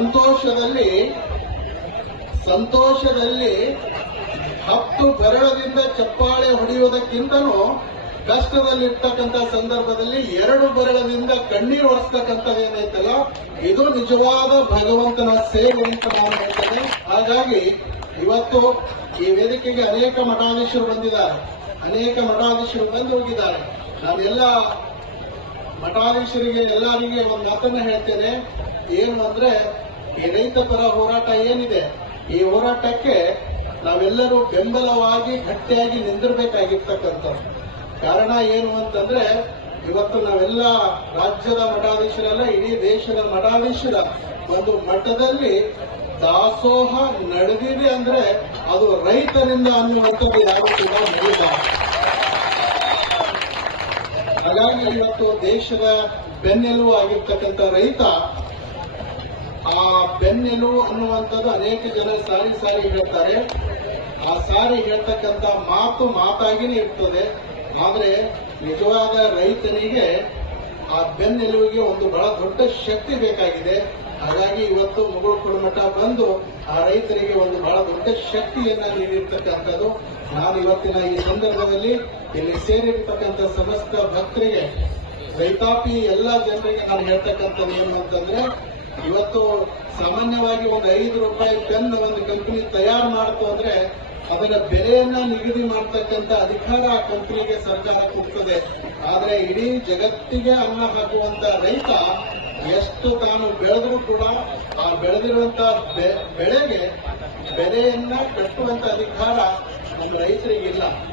ಸಂತೋಷದಲ್ಲಿ 10 ಬೆರಳದಿಂದ ಚಪ್ಪಾಳೆ ಹೊಡೆಯುವುದಕ್ಕಿಂತನೂ ಕಷ್ಟದಲ್ಲಿರ್ತಕ್ಕಂಥ ಸಂದರ್ಭದಲ್ಲಿ 2 ಬೆರಳದಿಂದ ಕಣ್ಣೀರು ಒರೆಸ್ತಕ್ಕಂಥದ್ದೇನೈತಲ್ಲ, ಇದು ನಿಜವಾದ ಭಗವಂತನ ಸೇವೆ ಅಂತ ನಾನು ಹೇಳ್ತೇನೆ. ಹಾಗಾಗಿ ಇವತ್ತು ಈ ವೇದಿಕೆಗೆ ಅನೇಕ ಮಠಾಧೀಶರು ಬಂದಿದ್ದಾರೆ, ಅನೇಕ ಮಠಾಧೀಶರು ಬಂದು ಹೋಗಿದ್ದಾರೆ. ನಾನೆಲ್ಲ ಮಠಾಧೀಶರಿಗೆ ಎಲ್ಲರಿಗೆ ಒಂದು ಮಾತನ್ನ ಹೇಳ್ತೇನೆ, ಏನು ಅಂದ್ರೆ ಈ ರೈತ ಪರ ಹೋರಾಟ ಏನಿದೆ, ಈ ಹೋರಾಟಕ್ಕೆ ನಾವೆಲ್ಲರೂ ಬೆಂಬಲವಾಗಿ ಗಟ್ಟಿಯಾಗಿ ನಿಂದಿರಬೇಕಾಗಿರ್ತಕ್ಕಂಥದ್ದು. ಕಾರಣ ಏನು ಅಂತಂದ್ರೆ, ಇವತ್ತು ನಾವೆಲ್ಲ ರಾಜ್ಯದ ಮಠಾಧೀಶರಲ್ಲ, ಇಡೀ ದೇಶದ ಮಠಾಧೀಶರ ಒಂದು ಮಟ್ಟದಲ್ಲಿ ದಾಸೋಹ ನಡೆದಿದೆ ಅಂದ್ರೆ ಅದು ರೈತರಿಂದ ಅನ್ನುವಂಥದ್ದು ಯಾರು ಕೂಡ ನಡೆದಿಲ್ಲ. ಹಾಗಾಗಿ ಇವತ್ತು ದೇಶದ ಬೆನ್ನೆಲುಬು ಆಗಿರ್ತಕ್ಕಂಥ ರೈತ, ಆ ಬೆನ್ನೆಲುಬು ಅನ್ನುವಂಥದ್ದು ಅನೇಕ ಜನ ಸಾರಿ ಸಾರಿ ಹೇಳ್ತಾರೆ. ಆ ಸಾರಿ ಹೇಳ್ತಕ್ಕಂಥ ಮಾತು ಮಾತಾಗಿನೇ ಇರ್ತದೆ. ಆದ್ರೆ ನಿಜವಾದ ರೈತನಿಗೆ ಆ ಬೆನ್ನೆಲುವಿಗೆ ಒಂದು ಬಹಳ ದೊಡ್ಡ ಶಕ್ತಿ ಬೇಕಾಗಿದೆ. ಹಾಗಾಗಿ ಇವತ್ತು ಮುಗುಳುಕೊಡ ಮಠ ಬಂದು ಆ ರೈತರಿಗೆ ಒಂದು ಬಹಳ ದೊಡ್ಡ ಶಕ್ತಿಯನ್ನ ನೀಡಿರ್ತಕ್ಕಂಥದ್ದು. ನಾನು ಇವತ್ತಿನ ಈ ಸಂದರ್ಭದಲ್ಲಿ ಇಲ್ಲಿ ಸೇರಿರ್ತಕ್ಕಂಥ ಸಮಸ್ತ ಭಕ್ತರಿಗೆ, ರೈತಾಪಿ ಎಲ್ಲಾ ಜನರಿಗೆ ನಾನು ಹೇಳ್ತಕ್ಕಂಥದ್ದು ಏನು ಅಂತಂದ್ರೆ, ಇವತ್ತು ಸಾಮಾನ್ಯವಾಗಿ ಒಂದು 5 ರೂಪಾಯಿ ಪೆನ್ ಒಂದು ಕಂಪನಿ ತಯಾರು ಮಾಡ್ತು ಅಂದ್ರೆ ಅದರ ಬೆಲೆಯನ್ನ ನಿಗದಿ ಮಾಡತಕ್ಕಂಥ ಅಧಿಕಾರ ಆ ಕಂಪನಿಗೆ ಸರ್ಕಾರ ಕೊಡ್ತದೆ. ಆದ್ರೆ ಇಡೀ ಜಗತ್ತಿಗೆ ಅನ್ನ ಹಾಕುವಂತ ರೈತ ಎಷ್ಟು ತಾನು ಬೆಳೆದರೂ ಕೂಡ ಆ ಬೆಳೆದಿರುವಂತ ಬೆಳೆಗೆ ಬೆಲೆಯನ್ನ ಕಟ್ಟುವಂತ ಅಧಿಕಾರ ನಮ್ಮ ರೈತರಿಗಿಲ್ಲ.